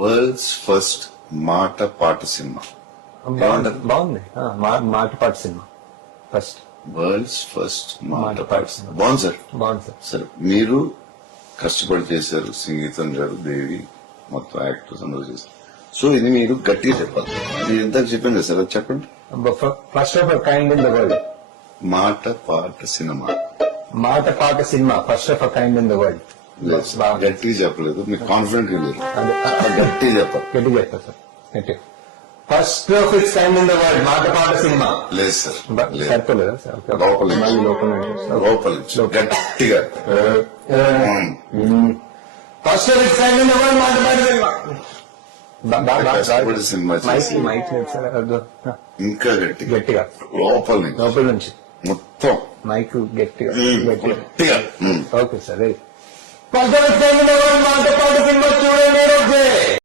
World's first మాట పాట cinema. బాగుంది. మాట పాట సినిమా ఫస్ట్. వరల్డ్స్ ఫస్ట్ మాట పాట పాట సినిమా సినిమా. బాగుంది సార్. బాగుంది సార్. సార్ మీరు కష్టపడి చేశారు, సంగీతం గారు, దేవి, మొత్తం యాక్టర్స్ అందరూ చేశారు. సో ఇది మీరు గట్టిగా చెప్పాలి. అది ఎంత చెప్పాను కదా సార్, అది చెప్పండి. First of kind in the world. మాట పాట సినిమా. మాట పాట cinema first of kind in the world. లేదు సార్, గట్టిగా చెప్పలేదు, మీకు కాన్ఫిడెంట్ గా లేదు. గట్టిగా చెప్పాలి. గట్టిగా చెప్తా సార్. గట్టి first of it's kind in the world మాట పాట సినిమా. లేదు సార్, లేదు. సరిపోలేదా సార్? లోపల నుంచి. మళ్ళీ లోపల లోపల నుంచి గట్టిగా. First of it's kind in the world మాట పాట సినిమా. కష్టపడి సినిమా చేసి మైక్ ఇంకా గట్టిగా గట్టిగా లోపల నుంచి లోపల నుంచి మొత్తం మైక్ గట్టిగా గట్టిగా. Okay sir. మాట పాట సినిమా చూడండి.